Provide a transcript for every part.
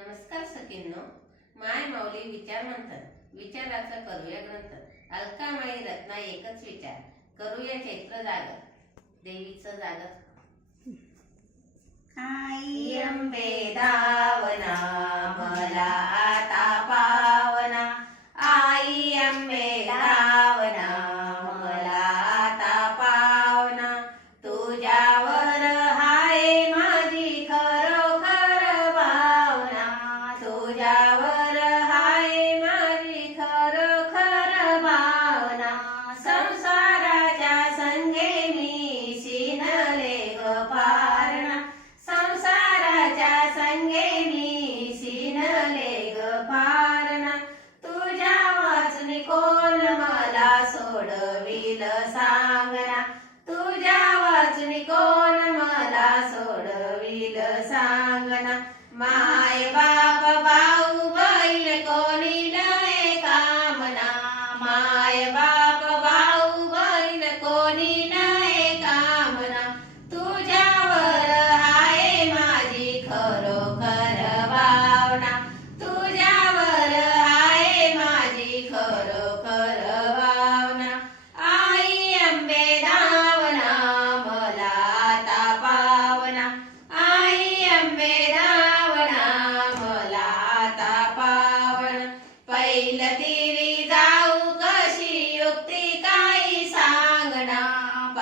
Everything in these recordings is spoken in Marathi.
नमस्कार सखींनो. माय माऊली विचार म्हणतात विचाराचा करूया ग्रंथ. अलकामाई रत्ना एकच विचार. करूया चैत्र जागर देवीचं जागर आई अंबे तुझ्यावर हाय माझी खरोखर भावना संसाराच्या संगे मी शिनले ग पारणा. संसाराच्या संगे मी शिनले ग पारणा. तुझ्या वाचनी कोण मला सोडविल सांगना. तुझ्या वाचनी कोण मला सोडविल सांगना. माय बा माय बाप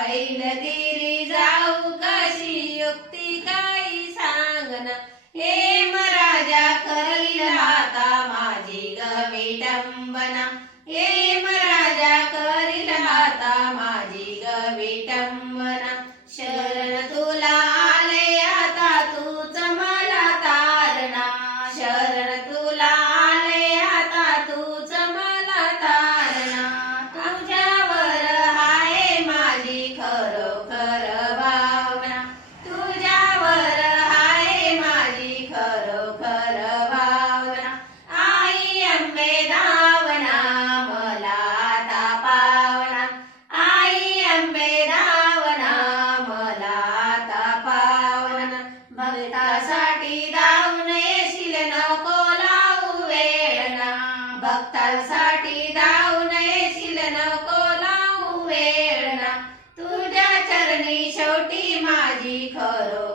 पहिलं तिरी जाऊ कशी युक्ती काही सांगना? हे राजा करील आता माझी ग हे नको लावू वेळना भक्तांसाठी धाव नये शिल नको लावू वेळना तुझ्या चरणी शेवटी माझी खरो